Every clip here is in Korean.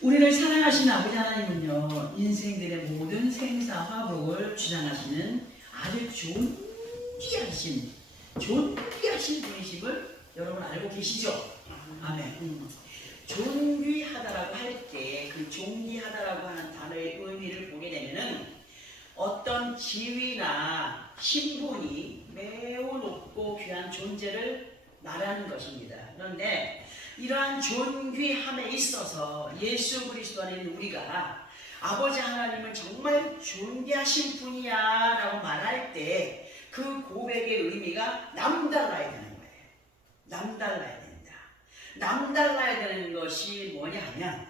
우리를 사랑하시는 아버지 하나님은요, 인생들의 모든 생사 화복을 주장하시는 아주 존귀하신 분이심을 여러분 알고 계시죠? 아멘. 존귀하다라고 할 때 그 존귀하다라고 하는 단어의 의미를 보게 되면은 어떤 지위나 신분이 매우 높고 귀한 존재를 말하는 것입니다. 그런데 이러한 존귀함에 있어서 예수 그리스도 안에 있는 우리가 아버지 하나님은 정말 존귀하신 분이야 라고 말할 때 그 고백의 의미가 남달라야 되는 거예요. 남달라야 된다. 남달라야 되는 것이 뭐냐 하면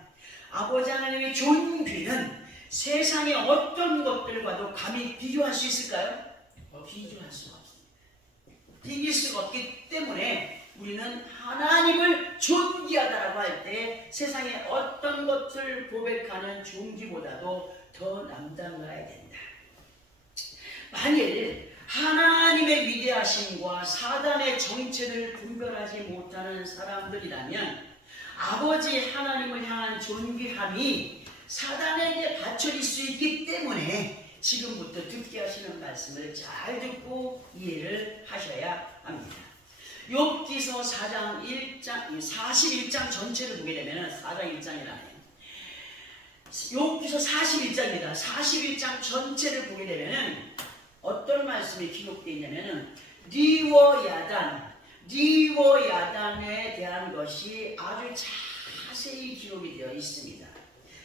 아버지 하나님의 존귀는 세상의 어떤 것들과도 감히 비교할 수 있을까요? 비교할 수가 없습니다. 비길 수가 없기 때문에 우리는 하나님을 존귀하다라고 할 때 세상의 어떤 것을 고백하는 존귀보다도 더 남달라야 된다. 만일 하나님의 위대하심과 사단의 정체를 분별하지 못하는 사람들이라면 아버지 하나님을 향한 존귀함이 사단에게 바쳐질 수 있기 때문에 지금부터 듣게 하시는 말씀을 잘 듣고 이해를 하셔야 합니다. 욥기서 4장 1장 41장 전체를 보게 되면 4장 1장이라네요. 욥기서 41장입니다. 41장 전체를 보게 되면 어떤 말씀이 기록되어 있냐면 니워 야단에 대한 것이 아주 자세히 기록이 되어 있습니다.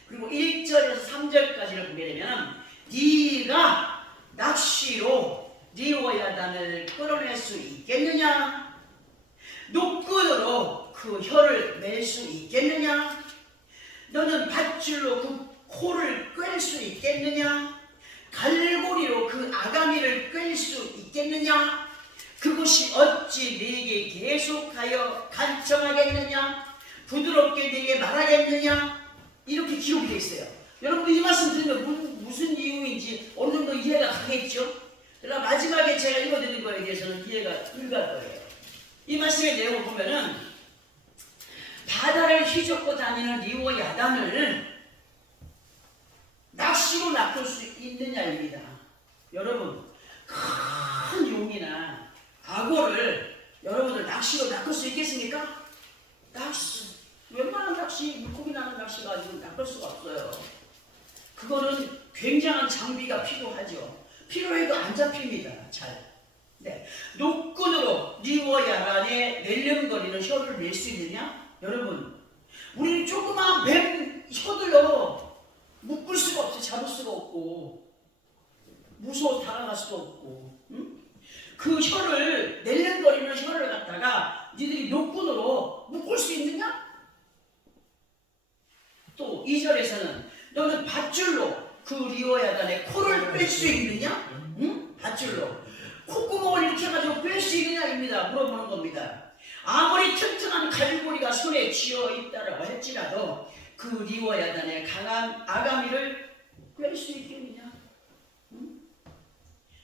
그리고 1절에서 3절까지를 보게 되면 네가 낚시로 니워 야단을 끌어낼 수 있겠느냐? 노끈으로 그 혀를 낼 수 있겠느냐? 너는 밧줄로 그 코를 끌 수 있겠느냐? 갈고리로 그 아가미를 끌 수 있겠느냐? 그것이 어찌 네게 계속하여 간청하겠느냐? 부드럽게 네게 말하겠느냐? 이렇게 기록이 되어 있어요. 여러분들 이 말씀 들으면 무슨 이유인지 어느 정도 이해가 가겠죠? 그러나 마지막에 제가 읽어드린 거에 대해서는 이해가 불가할 거예요. 이 말씀의 내용을 보면은 바다를 휘젓고 다니는 니워 야단을 낚시로 낚을 수 있느냐입니다. 여러분, 큰 용이나 악어를 여러분들 낚시로 낚을 수 있겠습니까? 웬만한 낚시, 물고기 나는 낚시 가지고 낚을 수가 없어요. 그거는 굉장한 장비가 필요하죠. 필요해도 안 잡힙니다. 잘. 네. 노끈으로 니워 야단에 낼름거리는 혀를 낼 수 있느냐? 여러분, 우리는 조그마한 뱀 혀들로 묶을 수가 없지, 잡을 수가 없고, 무서워 다가갈 수도 없고, 응? 그 혀를, 낼름거리는 혀를 갖다가 니들이 노끈으로 묶을 수 있느냐? 또 2절에서는 너는 밧줄로 그 리워야단에 코를 뺄 수 있느냐? 응? 밧줄로. 콧구멍을 이렇게 해가지고 뺄 수 있느냐입니다. 물어보는 겁니다. 아무리 튼튼한 갈고리가 손에 쥐어 있다라고 할지라도 그 리워야단의 강한 아가미를 뺄 수 있겠느냐? 응?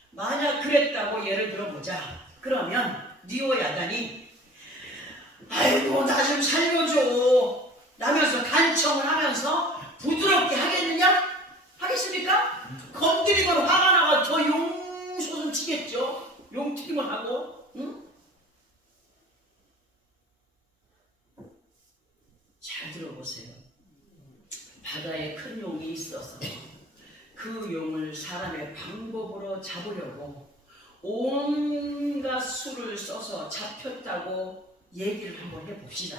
만약 그랬다고 예를 들어보자. 그러면 리워야단이 아이고 나 좀 살려줘 라면서 간청을 하면서 부드럽게 하겠느냐? 하겠습니까? 건드리면 화가 나가 더 용솟음 치겠죠? 용튀김을 하고, 응? 잘 들어보세요. 바다에 큰 용이 있어서 그 용을 사람의 방법으로 잡으려고 온갖 수를 써서 잡혔다고 얘기를 한번 해봅시다.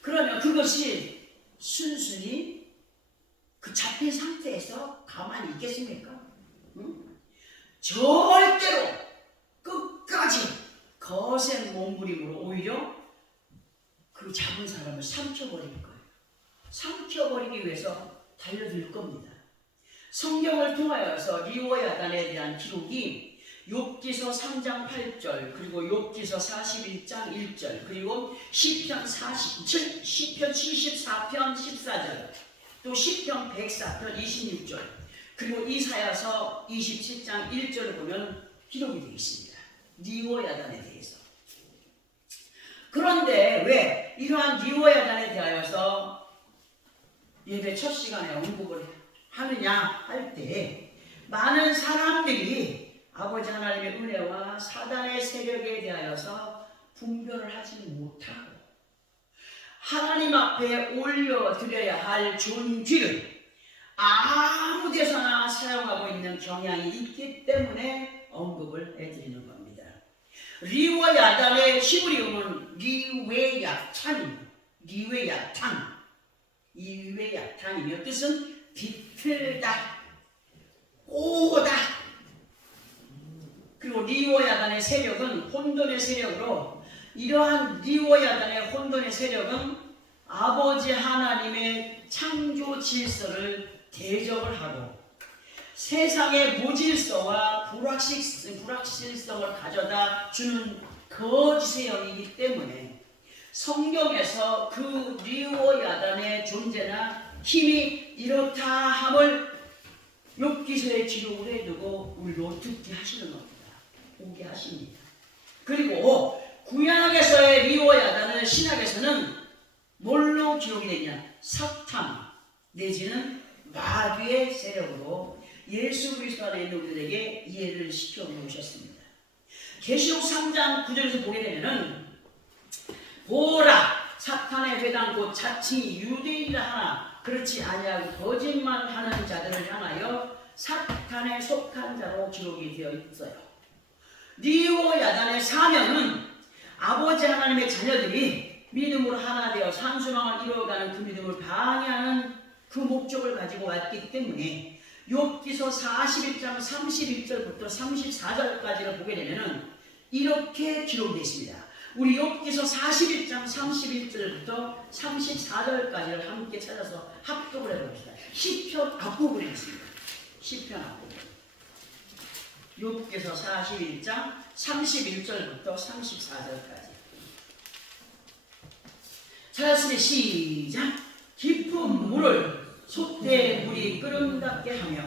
그러면 그것이 순순히 그 잡힌 상태에서 가만히 있겠습니까? 응? 절대로 끝까지 거센 몸부림으로 오히려 그 잡은 사람을 삼켜버릴 거예요. 삼켜버리기 위해서 달려들 겁니다. 성경을 통하여서 리워야단에 대한 기록이 욥기서 3장 8절 그리고 욥기서 41장 1절 그리고 시편 74편 14절 또 시편 104편 26절 그리고 이사야서 27장 1절을 보면 기록이 되어 있습니다. 리워야단에 대해서. 그런데 왜 이러한 리워야단에 대하여서 예배 첫 시간에 언급을 하느냐 할 때 많은 사람들이 아버지 하나님의 은혜와 사단의 세력에 대하여서 분별을 하지 못하고 하나님 앞에 올려드려야 할 존귀를 아무 데서나 사용하고 있는 경향이 있기 때문에 언급을 해드리는 겁니다. 리와 야단의 히브리어는 리웨야탄입니다. 리웨야탄. 이외야탄이며 뜻은 비틀다, 꼬다. 그리고 리오야단의 세력은 혼돈의 세력으로, 이러한 리오야단의 혼돈의 세력은 아버지 하나님의 창조 질서를 대적을 하고 세상의 무질서와 불확실성을 가져다 주는 거짓의 영이기 때문에 성경에서 그 리오야단의 존재나 힘이 이렇다 함을 욥기서에 기록을 해두고 우리로 듣게 하시는 겁니다. 보게 하십니다. 그리고 구약에서의 리오야단은 신약에서는 뭘로 기록이 되냐? 사탄 내지는 마귀의 세력으로 예수 그리스도 안에 있는 우리들에게 이해를 시켜 놓으셨습니다. 계시록 3장 9절에서 보게 되면은 보라 사탄의 회당 곧 자칭이 유대인이라 하나 그렇지 아니하고 거짓말하는 자들을 향하여 사탄에 속한 자로 기록이 되어 있어요. 리오야단의 사명은 아버지 하나님의 자녀들이 믿음으로 하나 되어 산수망을 이루어가는 그 믿음을 방해하는 그 목적을 가지고 왔기 때문에 욥기서 41장 31절부터 34절까지를 보게 되면 이렇게 기록되어 있습니다. 우리 욥기서 41장 31절부터 34절까지를 함께 찾아서 합독을 해봅시다. 시편 앞부분에 있습니다. 시편 앞부분. 욥기서 41장 31절부터 34절까지. 찾았으니 시작. 깊은 물을 솥에 물이 끓음답게 하며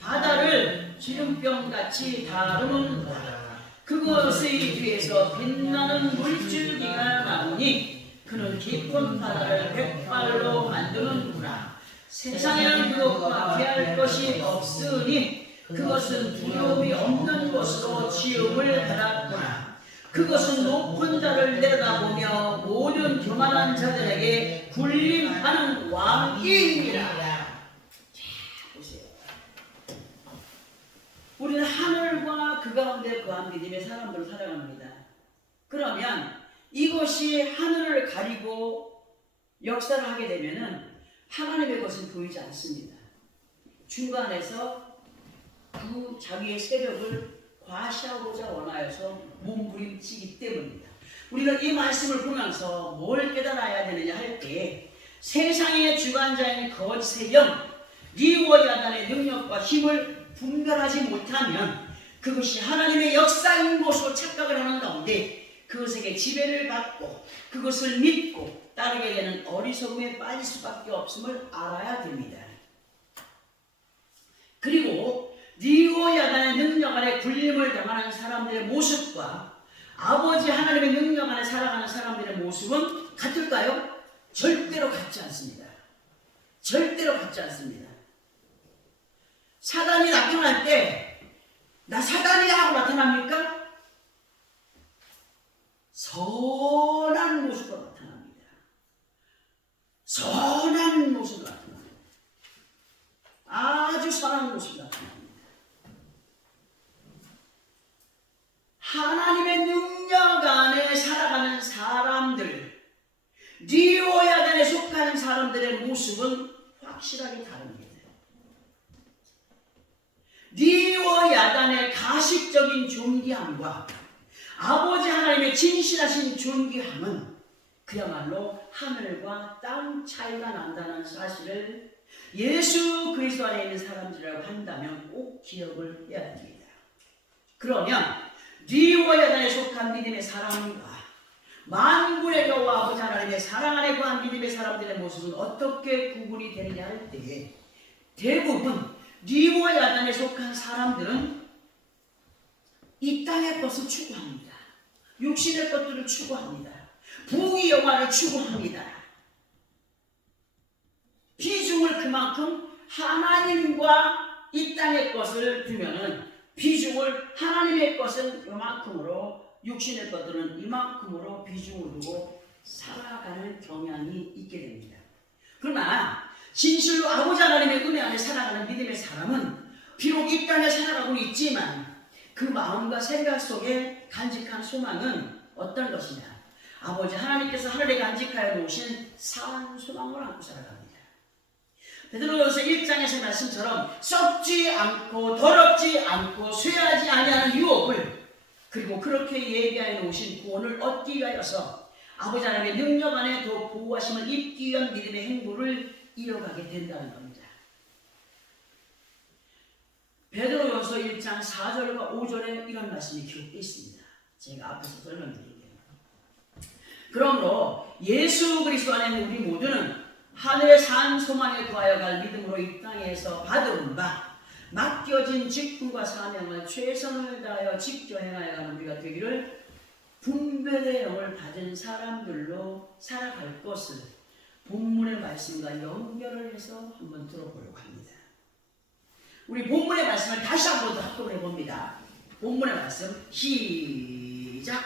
바다를 기름병같이 다루는도다. 그것의 뒤에서 빛나는 물줄기가 나오니 그는 깊은 바다를 백발로 만드는구나. 세상에는 그것과 피할 것이 없으니 그것은 두려움이 없는 것으로 지음을 받았구나. 그것은 높은 자를 내려다보며 모든 교만한 자들에게 군림하는 왕이니라. 자, 보세요. 우리는 하늘과 그 가운데 거한 믿음의 사람들을 살아갑니다. 그러면 이것이 하늘을 가리고 역사를 하게 되면은 하나님의 것은 보이지 않습니다. 중간에서 그 자기의 세력을 과시하고자 원하여서 몸부림치기 때문입니다. 우리가 이 말씀을 보면서 뭘 깨달아야 되느냐 할 때 세상의 주관자인 거짓의 영, 리오야단의 능력과 힘을 분별하지 못하면 그것이 하나님의 역사인 것으로 착각을 하는 가운데 그것에게 지배를 받고 그것을 믿고 따르게 되는 어리석음에 빠질 수밖에 없음을 알아야 됩니다. 그리고 리오야단의 능력 아래 군림을 당하는 사람들의 모습과 아버지 하나님의 능력 안에 살아가는 사람들의 모습은 같을까요? 절대로 같지 않습니다. 절대로 같지 않습니다. 사단이 나타날 때 나 사단이야 하고 나타납니까? 선한 모습으로 나타납니다. 선한 모습으로 나타납니다. 아주 선한 모습으로 나타납니다. 하나님의 능력 안에 살아가는 사람들, 리오야단에 속하는 사람들의 모습은 확실하게 다릅니다. 리오야단의 가식적인 존귀함과 아버지 하나님의 진실하신 존귀함은 그야말로 하늘과 땅 차이가 난다는 사실을 예수 그리스도 안에 있는 사람들이라고 한다면 꼭 기억을 해야 됩니다. 그러면 리오야단에 속한 믿음의 사람과 만군의 여호와 아버지 하나님의 사랑 안에 거한 믿음의 사람들의 모습은 어떻게 구분이 되느냐 할 때에 대부분 리오야단에 속한 사람들은 이 땅의 것을 추구합니다. 육신의 것들을 추구합니다. 부귀 영화를 추구합니다. 비중 것을 그만큼 하나님과 이 땅의 것을 두면은 비중을 하나님의 것은 이만큼으로 육신의 것들은 이만큼으로 비중을 두고 살아가는 경향이 있게 됩니다. 그러나 진실로 아버지 하나님의 은혜 안에 살아가는 믿음의 사람은 비록 이 땅에 살아가고 있지만 그 마음과 생각 속에 간직한 소망은 어떤 것이냐? 아버지 하나님께서 하늘에 간직하여 놓으신 산 소망을 안고 살아갑니다. 베드로전서 1장에서 말씀처럼 썩지 않고 더럽지 않고 쇠하지 아니하는 유업을 그리고 그렇게 예비하여 놓으신 구원을 얻기 위하여서 아버지 하나님의 능력 안에 더 보호하심을 입기 위한 믿음의 행보를 이어가게 된다는 겁니다. 베드로전서 1장 4절과 5절에 이런 말씀이 기록되어 있습니다. 제가 앞에서 설명드릴게요. 그러므로 예수 그리스도 안에 있는 우리 모두는 하늘의 산 소망에 구하여 갈 믿음으로 이 땅에서 받은 바 맡겨진 직분과 사명을 최선을 다하여 직접 행하여 가는 우리가 되기를 분별의 영을 받은 사람들로 살아갈 것을 본문의 말씀과 연결을 해서 한번 들어보려고 합니다. 우리 본문의 말씀을 다시 한번 더 합독을 해봅니다. 본문의 말씀 시작.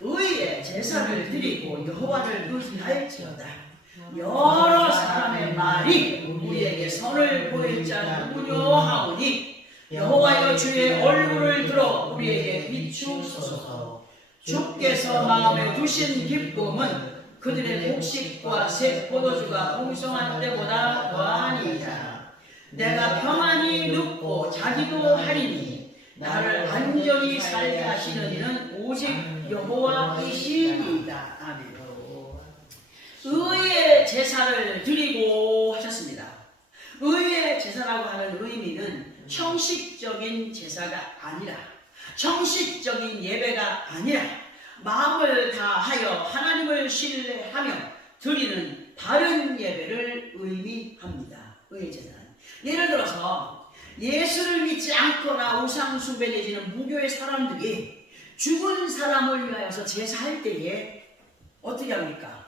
의의 제사를 드리고 여호와를 의지할지어다. 여러 사람의 말이 우리에게 선을 보일 자 누구뇨 하오니 여호와여 주의 얼굴을 들어 우리에게 비추소서. 주께서 마음에 두신 기쁨은 그들의 곡식과 새 포도주가 풍성한 때보다 더하니이다. 내가 평안히 눕고 자기도 하리니 나를 안전히 살게 하시는 이는 오직 여호와이시니이다. 아멘. 의의 제사를 드리고 하셨습니다. 의의 제사라고 하는 의미는 형식적인 제사가 아니라 형식적인 예배가 아니라 마음을 다하여 하나님을 신뢰하며 드리는 바른 예배를 의미합니다. 의의 제사는 예를 들어서 예수를 믿지 않거나 우상 숭배 내지는 무교의 사람들이 죽은 사람을 위하여서 제사할 때에 어떻게 합니까?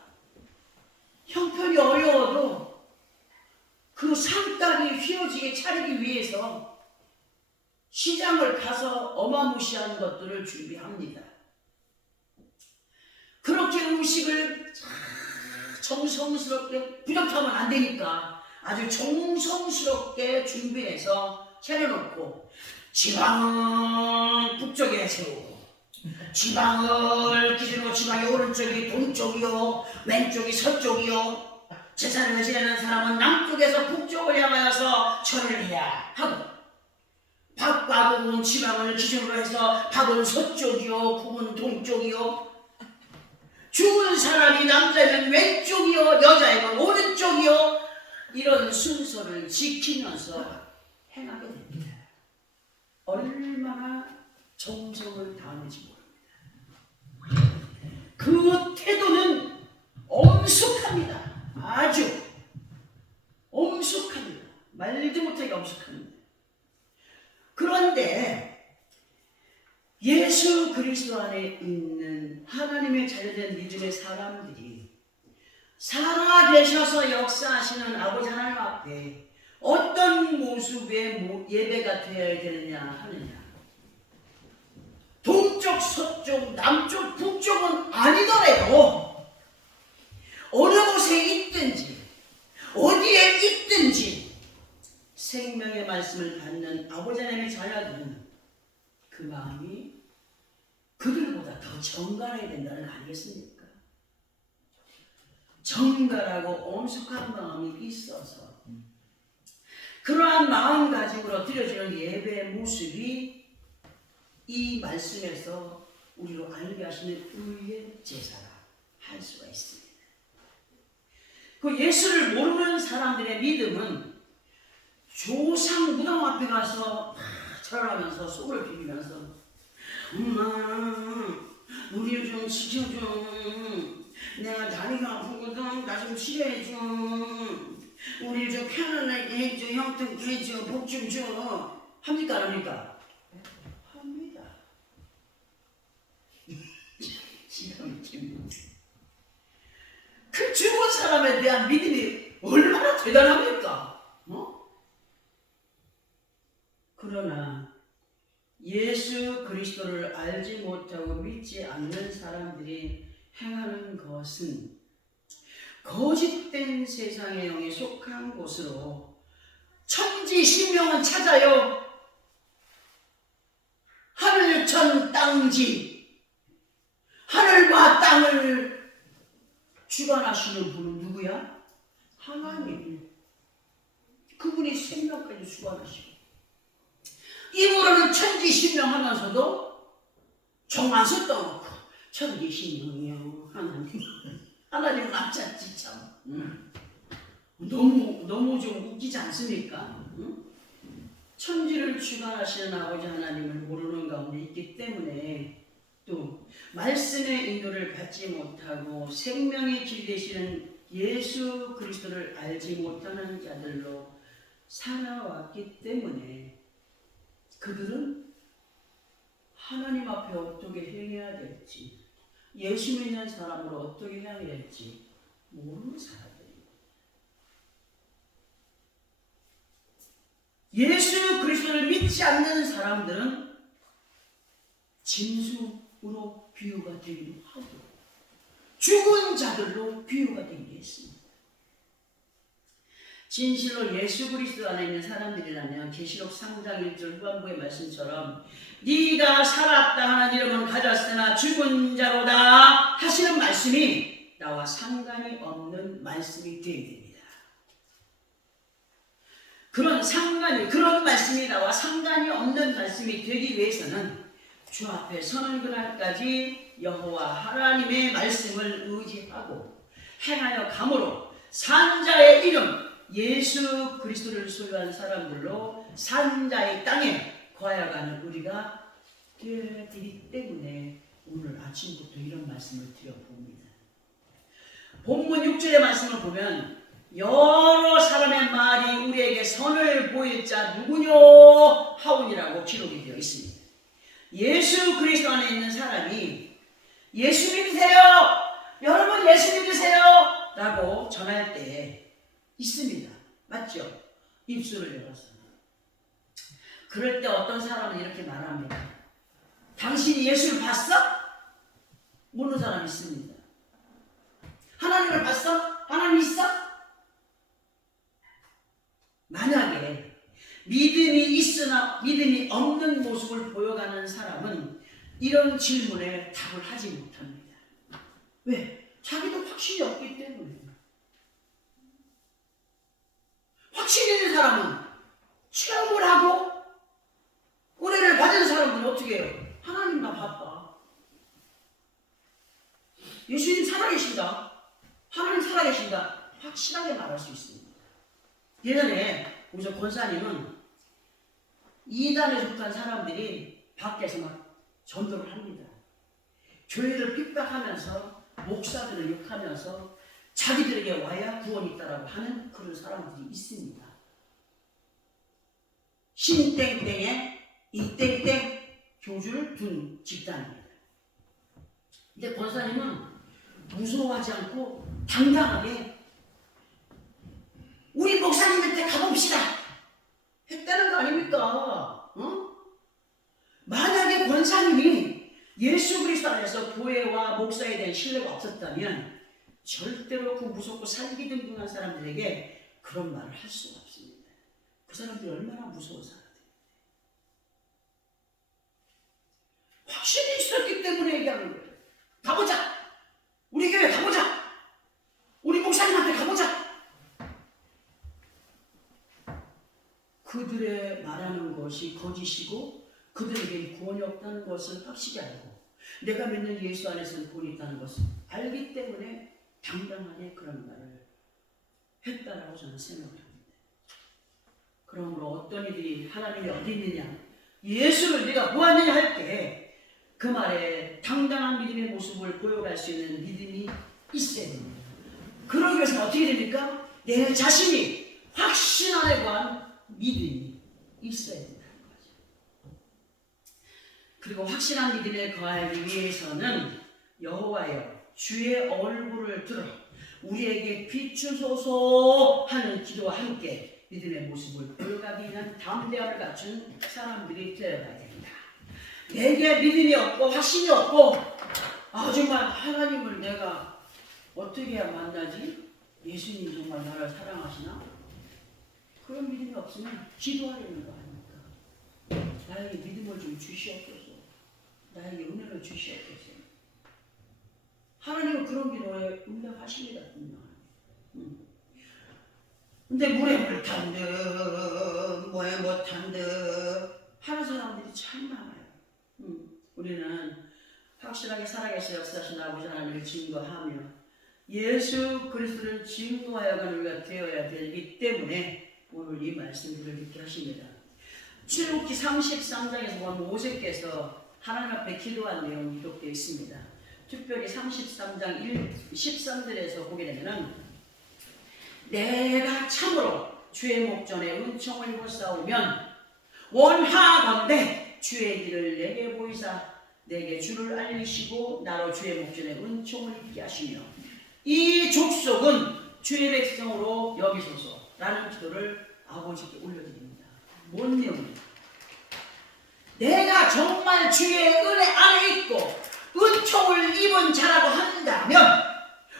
형편이 어려워도 그 상다리 휘어지게 차리기 위해서 시장을 가서 어마무시한 것들을 준비합니다. 그렇게 음식을 정성스럽게 부족하면 안 되니까 아주 정성스럽게 준비해서 차려놓고 지방은 북쪽에 세우고 지방을 기준으로 지방이 오른쪽이 동쪽이요 왼쪽이 서쪽이요 제사를 지내는 사람은 남쪽에서 북쪽을 향하여서 절을 해야 하고 밥과 북은 지방을 기준으로 해서 밥은 서쪽이요 북은 동쪽이요 죽은 사람이 남자면 왼쪽이요 여자이면 오른쪽이요 이런 순서를 지키면서 행하게 됩니다. 얼마나 정성을 다하는지 모릅니다. 그 태도는 엄숙합니다. 아주 엄숙합니다. 말도 못하게 엄숙합니다. 그런데 예수 그리스도 안에 있는 하나님의 자녀된 믿음의 사람들이 살아계셔서 역사하시는 아버지 하나님 앞에 어떤 모습의 예배가 되어야 되느냐 하느냐. 동쪽, 서쪽, 남쪽, 북쪽은 아니더라도 어느 곳에 있든지 어디에 있든지 생명의 말씀을 받는 아버지 하나님의 자녀들은 그 마음이 그들보다 더 정갈해야 된다는 거 아니겠습니까? 정갈하고 엄숙한 마음이 있어서 그러한 마음가짐으로 드려지는 예배의 모습이 이 말씀에서 우리로 알게 하시는 의의 제사라 할 수가 있습니다. 그 예수를 모르는 사람들의 믿음은 조상 무덤 앞에 가서 절하면서 속을 비비면서 엄마 우리를 좀 지켜줘. 내가 다리가 아프거든. 나 좀 치료해줘. 우리를 좀 편안하게 해줘. 형통케 해줘. 복 좀 줘. 합니까 안 합니까? 합니다. 기가 막힙니다. 그 죽은 사람에 대한 믿음이 얼마나 대단합니까? 그러나 예수 그리스도를 알지 못하고 믿지 않는 사람들이 행하는 것은 거짓된 세상의 영에 속한 곳으로 천지신명은 찾아요. 하늘천 땅지, 하늘과 땅을 주관하시는 분은 누구야? 하나님. 그분이 생명까지 주관하시고, 입으로는 천지신명하면서도 종아서 떠놓고 천지신명이요 하나님 맞잖지 참. 너무 좀 웃기지 않습니까? 천지를 주관하시는 아버지 하나님을 모르는 가운데 있기 때문에 또 말씀의 인도를 받지 못하고 생명의 길 되시는 예수 그리스도를 알지 못하는 자들로 살아왔기 때문에 그들은 하나님 앞에 어떻게 행해야 될지, 예수 믿는 사람으로 어떻게 해야 될지 모르는 사람들입니다. 예수 그리스도를 믿지 않는 사람들은 짐승으로 비유가 되기도 하고 죽은 자들로 비유가 되기도 했습니다. 진실로 예수 그리스도 안에 있는 사람들이라면 계시록 3장 1절 후반부의 말씀처럼 네가 살았다 하는 이름은 가졌으나 죽은 자로다 하시는 말씀이 나와 상관이 없는 말씀이 되어야 됩니다. 그런 말씀이 나와 상관이 없는 말씀이 되기 위해서는 주 앞에 서는 그날까지 여호와 하나님의 말씀을 의지하고 행하여 감으로 산자의 이름 예수 그리스도를 소유한 사람들로 산자의 땅에 거하여가는 우리가 되어야 되기 때문에 오늘 아침부터 이런 말씀을 드려봅니다. 본문 6절의 말씀을 보면 여러 사람의 말이 우리에게 선을 보일 자 누구뇨 하오니라고 기록이 되어 있습니다. 예수 그리스도 안에 있는 사람이 예수 믿으세요, 여러분 예수 믿으세요 라고 전할 때 있습니다. 맞죠? 입술을 열어서. 그럴 때 어떤 사람은 이렇게 말합니다. 당신이 예수를 봤어? 모르는 사람이 있습니다. 하나님을 봤어? 하나님 있어? 만약에 믿음이 있으나 믿음이 없는 모습을 보여가는 사람은 이런 질문에 답을 하지 못합니다. 왜? 자기도 확신이 없기 때문에. 확신 있는 사람은 체험을 하고 은혜를 받은 사람은 어떻게 해요? 하나님 나 봤다. 예수님 살아계신다. 하나님 살아계신다. 확실하게 말할 수 있습니다. 예전에 우리 권사님은 이단에 속한 사람들이 밖에서 막 전도를 합니다. 교회를 핍박하면서 목사들을 욕하면서 자기들에게 와야 구원이 있다라고 하는 그런 사람들이 있습니다. 신땡땡에 이땡땡 교주를 둔 집단입니다. 근데 권사님은 무서워하지 않고 당당하게 우리 목사님한테 가봅시다 했다는 거 아닙니까? 만약에 권사님이 예수 그리스도 안에서 교회와 목사에 대한 신뢰가 없었다면 절대로 그 무섭고 살기등등한 사람들에게 그런 말을 할 수가 없습니다. 그 사람들이 얼마나 무서운 사람들입니다. 확신이 있었기 때문에 얘기하는 거예요. 가보자. 우리 교회 가보자. 우리 목사님한테 가보자. 그들의 말하는 것이 거짓이고 그들에게 구원이 없다는 것을 확실히 알고 내가 믿는 예수 안에서는 구원이 있다는 것을 알기 때문에 당당하게 그런 말을 했다라고 저는 생각을 합니다. 그러므로 어떤 이들이 하나님이 어디 있느냐 예수를 네가 보았느냐 할 때 그 말에 당당한 믿음의 모습을 보여갈 수 있는 믿음이 있어야 됩니다. 그러기 위해서는 어떻게 됩니까? 내 자신이 확신 안에 관한 믿음이 있어야 된다는 거죠. 그리고 확실한 믿음에 거하기 위해서는 여호와여 주의 얼굴을 들어 우리에게 비추소서 하는 기도와 함께 믿음의 모습을 보여가기 위한 담대함을 갖춘 사람들이 되어가야 됩니다. 내게 믿음이 없고 확신이 없고 정말 하나님을 내가 어떻게 해야 만나지? 예수님 정말 나를 사랑하시나? 그런 믿음이 없으면 기도하려는 거 아닙니까? 나에게 믿음을 좀 주시옵소서. 나에게 은혜를 주시옵소서. 하나님은 그런 기도에 응답하십니다. 근데 물에 물 탄 듯 뭐에 못한 듯 하는 사람들이 참 많아요. 우리는 확실하게 살아계셔 역사하신 아버지 하나님을 증거하며 예수 그리스도를 증거하여가는 우리가 되어야 되기 때문에 오늘 이 말씀들을 듣게 하십니다. 출애굽기 33장에서 보면 모세께서 하나님 앞에 기도한 내용이 기록되어 있습니다. 특별히 33장 13절에서 보게 되면은 내가 참으로 주의 목전에 은총을 보사오면 원하건대 주의 길을 내게 보이사 내게 주를 알리시고 나로 주의 목전에 은총을 있게 하시며 이 족속은 주의 백성으로 여기소서라는 기도를 아버지께 올려드립니다. 뭔 내용입니까? 내가 정말 주의 은혜 안에 있고 은총을 입은 자라고 한다면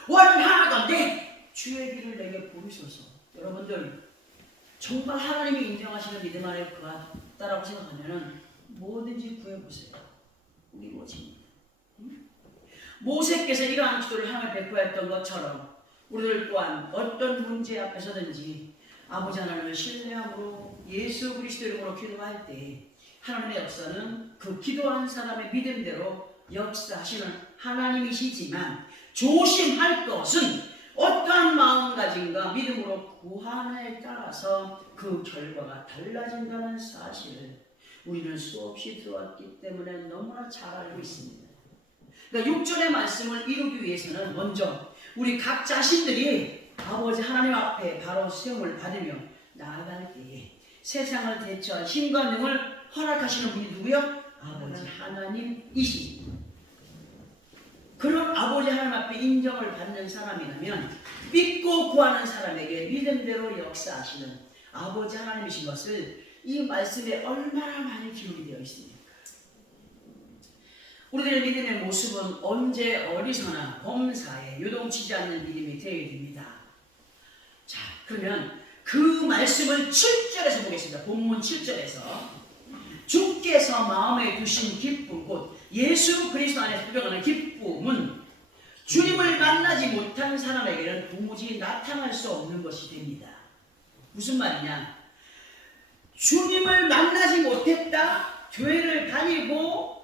원하건대 주의 길을 내게 보이소서. 여러분들 정말 하나님이 인정하시는 믿음 안에 그같다라고 생각하면 뭐든지 구해보세요. 우리 뭐지? 모세께서 이러한 기도를 하나님께 베푸었던 것처럼 우리들 또한 어떤 문제 앞에서든지 아버지 하나님을 신뢰함으로 예수 그리스도 이름으로 기도할 때 하나님의 역사는 그 기도한 사람의 믿음대로 역사하시는 하나님이시지만 조심할 것은 어떠한 마음가짐과 믿음으로 구하느냐에 따라서 그 결과가 달라진다는 사실을 우리는 수없이 들어왔기 때문에 너무나 잘 알고 있습니다. 그러니까 6절의 말씀을 이루기 위해서는 먼저 우리 각 자신들이 아버지 하나님 앞에 바로 수용을 받으며 나아갈 때에 세상을 대처할 힘과 능을 허락하시는 분이 누구요? 아버지 하나님이십니다. 그런 아버지 하나님 앞에 인정을 받는 사람이라면 믿고 구하는 사람에게 믿음대로 역사하시는 아버지 하나님이신 것을 이 말씀에 얼마나 많이 기록이 되어 있습니까? 우리들의 믿음의 모습은 언제 어디서나 범사에 요동치지 않는 믿음이 되어야 됩니다. 자, 그러면 그 말씀을 7절에서 보겠습니다. 본문 7절에서 주께서 마음에 두신 기쁨 곧 예수 그리스도 안에서 누려가는 기쁨은 주님을 만나지 못한 사람에게는 도무지 나타날 수 없는 것이 됩니다. 무슨 말이냐? 주님을 만나지 못했다. 교회를 다니고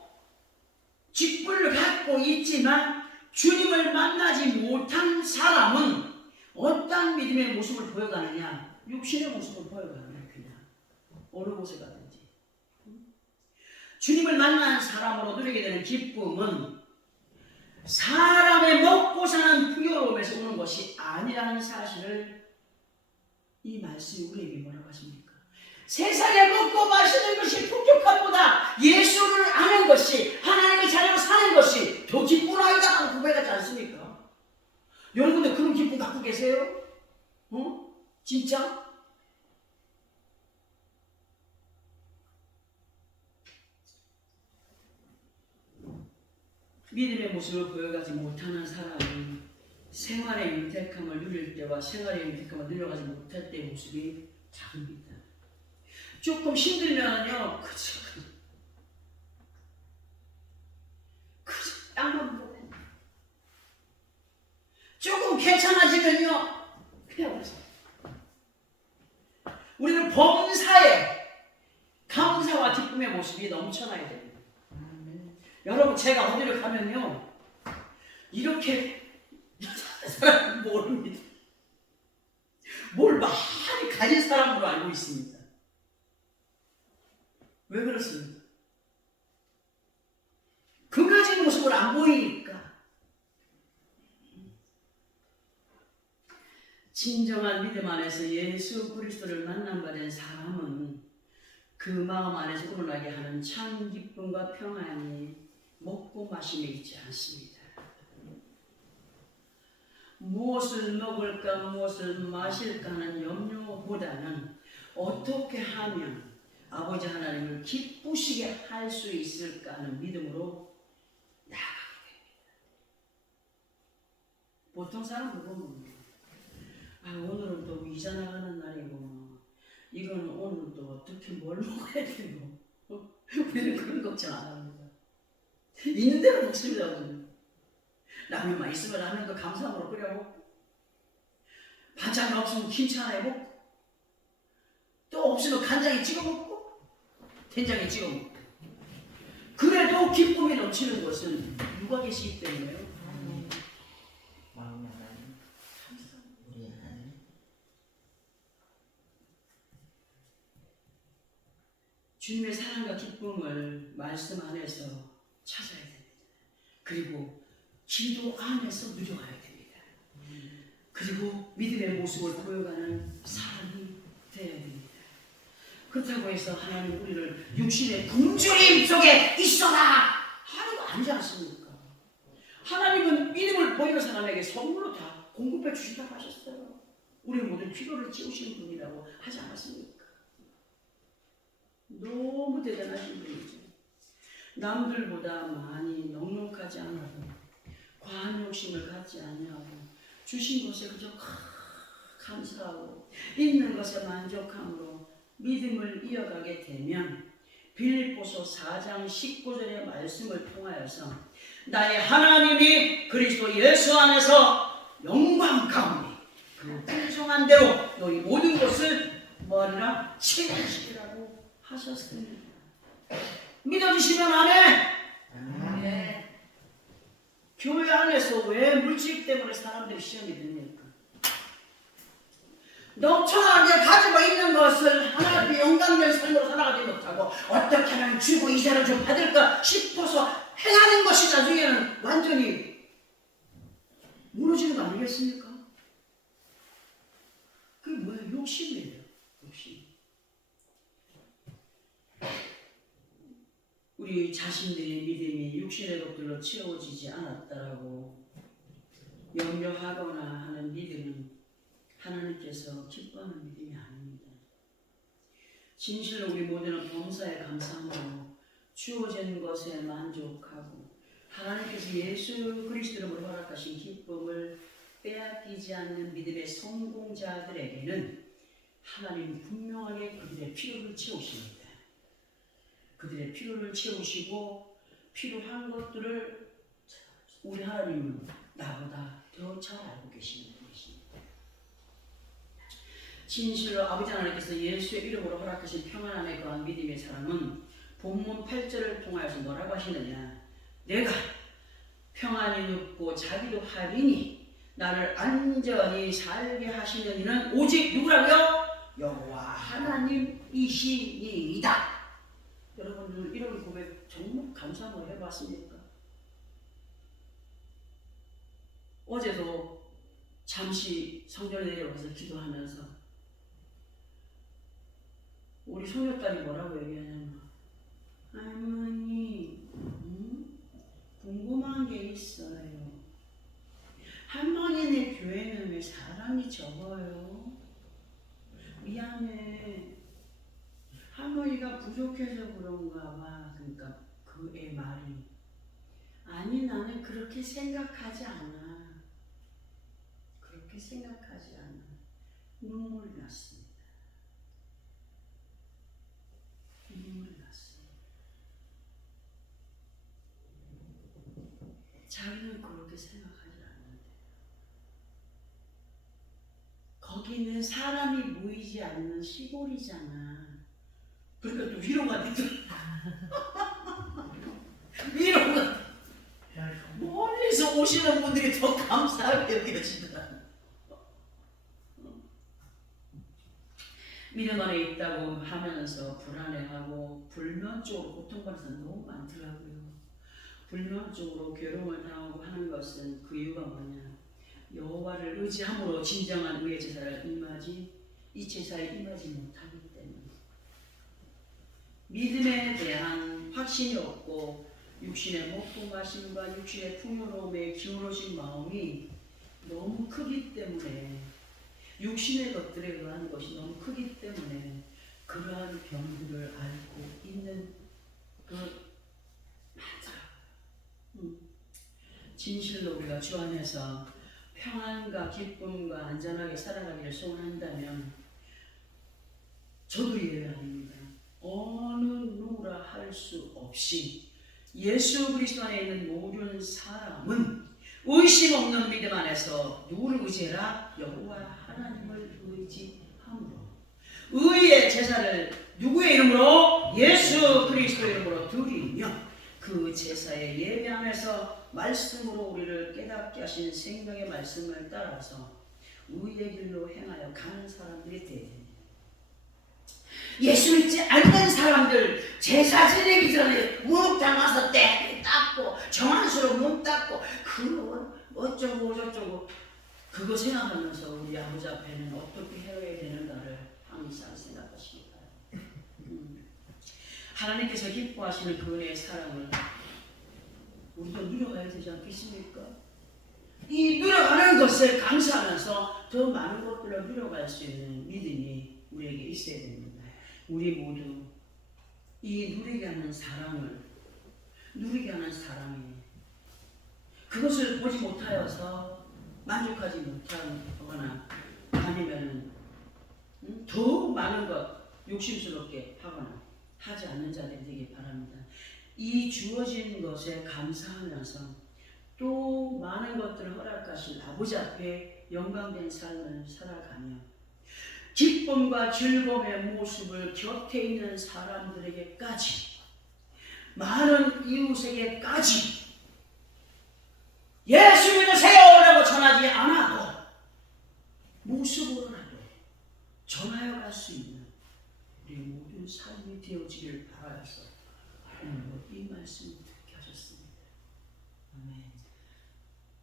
직분을 갖고 있지만 주님을 만나지 못한 사람은 어떤 믿음의 모습을 보여가느냐? 육신의 모습을 보여가느냐? 그냥 어느 곳에 가든지 주님을 만난 사람으로 누리게 되는 기쁨은 사람의 먹고 사는 풍요로움에서 오는 것이 아니라는 사실을 이 말씀이 우리에게 뭐라고 하십니까? 세상에 먹고 마시는 것이 풍족함보다 예수를 아는 것이 하나님의 자녀로 사는 것이 더 기쁘나이다 하는 고백하지 않습니까? 여러분들 그런 기쁨 갖고 계세요? 진짜? 믿음의 모습을 보여가지 못하는 사람이 생활의 윤택함을 누릴 때와 생활의 윤택함을 누려가지 못할 때의 모습이 다릅니다. 조금 힘들면요, 그저 땅만 보고 조금 괜찮아지면요, 그냥 와서 우리는 범사에 감사와 기쁨의 모습이 넘쳐나야 됩니다. 여러분, 제가 어디를 가면요, 이렇게 사람 모릅니다. 뭘 많이 가진 사람으로 알고 있습니다. 왜 그렇습니까? 그 가진 모습을 안 보이니까. 진정한 믿음 안에서 예수 그리스도를 만난 바 된 사람은 그 마음 안에서 우러나게 하는 참 기쁨과 평안이 먹고 마심에 있지 않습니다. 무엇을 먹을까 무엇을 마실까 하는 염려보다는 어떻게 하면 아버지 하나님을 기쁘시게 할 수 있을까 하는 믿음으로 나아가게 됩니다. 보통 사람들 보면 오늘은 또 이사 나가는 날이고 이거는 오늘 또 어떻게 뭘 먹어야 되고 우리는 그런 걱정 안 합니다. 있는 대로 먹습니다. 라면만 있으면 라면도 감사함으로 끓여 먹고 반찬이 없으면 김치 하나 해 먹고 또 없으면 간장에 찍어 먹고 된장에 찍어 먹고 그래도 기쁨이 넘치는 것은 누가 계시기 때문에요. 마음의 하나님, 우리 하나님. 주님의 사랑과 기쁨을 말씀 안에서 찾아야 됩니다. 그리고 기도 안에서 누려가야 됩니다. 그리고 믿음의 모습을 보여가는 사람이 되어야 됩니다. 그렇다고 해서 하나님 우리를 육신의 굶주림 속에 있어라 하는 거 아니지 않습니까? 하나님은 믿음을 보이는 사람에게 선물로 다 공급해 주신다고 하셨어요. 우리 모든 필요를 채우시는 분이라고 하지 않았습니까? 너무 대단하신 분이죠. 남들보다 많이 넉넉하지 않아도 과한 욕심을 갖지 아니하고 주신 것에 그저 감사하고 있는 것에 만족함으로 믿음을 이어가게 되면 빌립보서 4장 19절의 말씀을 통하여서 나의 하나님이 그리스도 예수 안에서 영광 가운데 그 풍성한 대로 너희 모든 것을 뭐하리라 채우시리라고 하셨습니다. 믿어주시면 아멘. 아멘. 교회 안에서 왜 물질 때문에 사람들이 시험이 듭니까? 넘쳐나게 가지고 있는 것을 하나님의 영광된 삶으로 살아가지 못하고 어떻게 하면 주고 이자를 좀 받을까 싶어서 행하는 것이 나중에는 완전히 무너지는 거 아니겠습니까? 그게 뭐예요? 욕심이에요. 욕심. 우리 자신들의 믿음이 육신의 것들로 채워지지 않았다라고 염려하거나 하는 믿음은 하나님께서 기뻐하는 믿음이 아닙니다. 진실로 우리 모두는 범사에 감사함으로 주어진 것에 만족하고 하나님께서 예수 그리스도로 허락하신 기쁨을 빼앗기지 않는 믿음의 성공자들에게는 하나님 분명하게 그들의 필요를 채우십니다. 그들의 필요를 채우시고 필요한 것들을 우리 하나님은 나보다 더 잘 알고 계시는 분이십니다. 진실로 아버지 하나님께서 예수의 이름으로 허락하신 평안 안에 거한 믿음의 사람은 본문 8절을 통하여서 뭐라고 하시느냐, 내가 평안이 눕고 자기도 하리니 나를 안전히 살게 하시는 이는 오직 누구라고요? 여호와 하나님이시니이다. 여러분들 이런 고백 정말 감사함으로 해봤습니까? 어제도 잠시 성전에 내려가서 기도하면서 우리 소녀딸이 뭐라고 얘기하냐면, 할머니 궁금한 게 있어요. 할머니네 교회는 왜 사람이 적어요? 미안해. 할머니가 부족해서 그런가 봐. 그러니까 그 애 말이, 아니 나는 그렇게 생각하지 않아. 그렇게 생각하지 않아. 눈물이 났습니다. 눈물이 났습니다. 자기는 그렇게 생각하지 않는데 거기는 사람이 모이지 않는 시골이잖아. 그러니까 또 위로가 되죠. 위로가 멀리서 오시는 분들이 더 감사하게 여겨진다. 믿음 안에 있다고 하면서 불안해하고 불면증으로 고통받는 사람 너무 많더라고요. 불면증으로 괴로움을 당하고 하는 것은 그 이유가 뭐냐, 여호와를 의지함으로 진정한 의의 제사를 이 제사에 임하지 못하기 때문에 믿음에 대한 확신이 없고 육신의 먹고 마심과 육신의 풍요로움에 기울어진 마음이 너무 크기 때문에 육신의 것들에 의한 것이 너무 크기 때문에 그러한 병들을 앓고 있는 그 맞아. 진실로 우리가 주 안에서 평안과 기쁨과 안전하게 살아가기를 소원한다면 저도 예외 아닙니다. 어느 누구라 할 수 없이 예수 그리스도 안에 있는 모든 사람은 의심 없는 믿음 안에서 누구를 의지해라? 여호와 하나님을 의지함으로 의의 제사를 누구의 이름으로? 예수 그리스도 이름으로 드리며 그 제사의 예배 안에서 말씀으로 우리를 깨닫게 하신 생명의 말씀을 따라서 의의 길로 행하여 가는 사람들이 되어야 됩니다. 예수 믿지 않는 사람들 제사 지내기 전에 목욕탕 와서 때 닦고 정한수로 몸 닦고 그 어쩌고 저쩌고 그거 생각하면서 우리 아버지 앞에는 어떻게 해야 되는가를 항상 생각하시기 바랍니다. 하나님께서 기뻐하시는 그 은혜의 사랑을 우리도 누려가야 되지 않겠습니까? 이 누려가는 것을 감사하면서 더 많은 것들을 누려갈 수 있는 믿음이 우리에게 있어야 됩니다. 우리 모두 이 누리게 하는 사랑을 누리게 하는 사랑이 그것을 보지 못하여서 만족하지 못하거나 아니면 더 많은 것 욕심스럽게 하거나 하지 않는 자들이 되길 바랍니다. 이 주어진 것에 감사하면서 또 많은 것들을 허락하신 아버지 앞에 영광된 삶을 살아가며 기쁨과 즐거움의 모습을 곁에 있는 사람들에게까지 많은 이웃에게까지 예수 믿으세요라고 전하지 않아도 모습으로라도 전하여 갈 수 있는 우리 모든 삶이 되어지길 바라서 오늘 이 말씀을 듣게 하셨습니다. 아멘.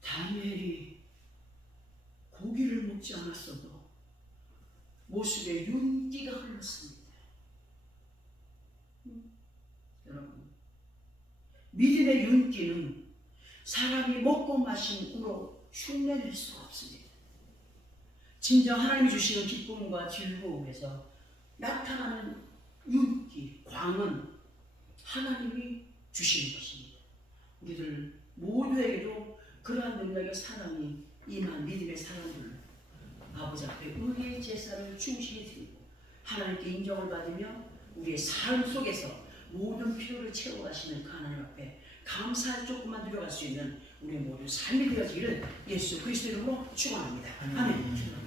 다니엘이 고기를 먹지 않았어도 모습에 윤기가 흘렀습니다. 여러분, 믿음의 윤기는 사람이 먹고 마신 우로 흉내낼 수가 없습니다. 진정 하나님이 주시는 기쁨과 즐거움에서 나타나는 윤기, 광은 하나님이 주시는 것입니다. 우리들 모두에게도 그러한 능력의 사랑이 임한 믿음의 사람들로 아버지 앞에 의의 제사를 충실히 드리고 하나님께 인정을 받으며 우리의 삶 속에서 모든 필요를 채워가시는 그 하나님 앞에 감사를 조금만 누려갈 수 있는 우리 모두 삶이 되어지기를 예수 그리스도 이름으로 축원합니다. 아멘.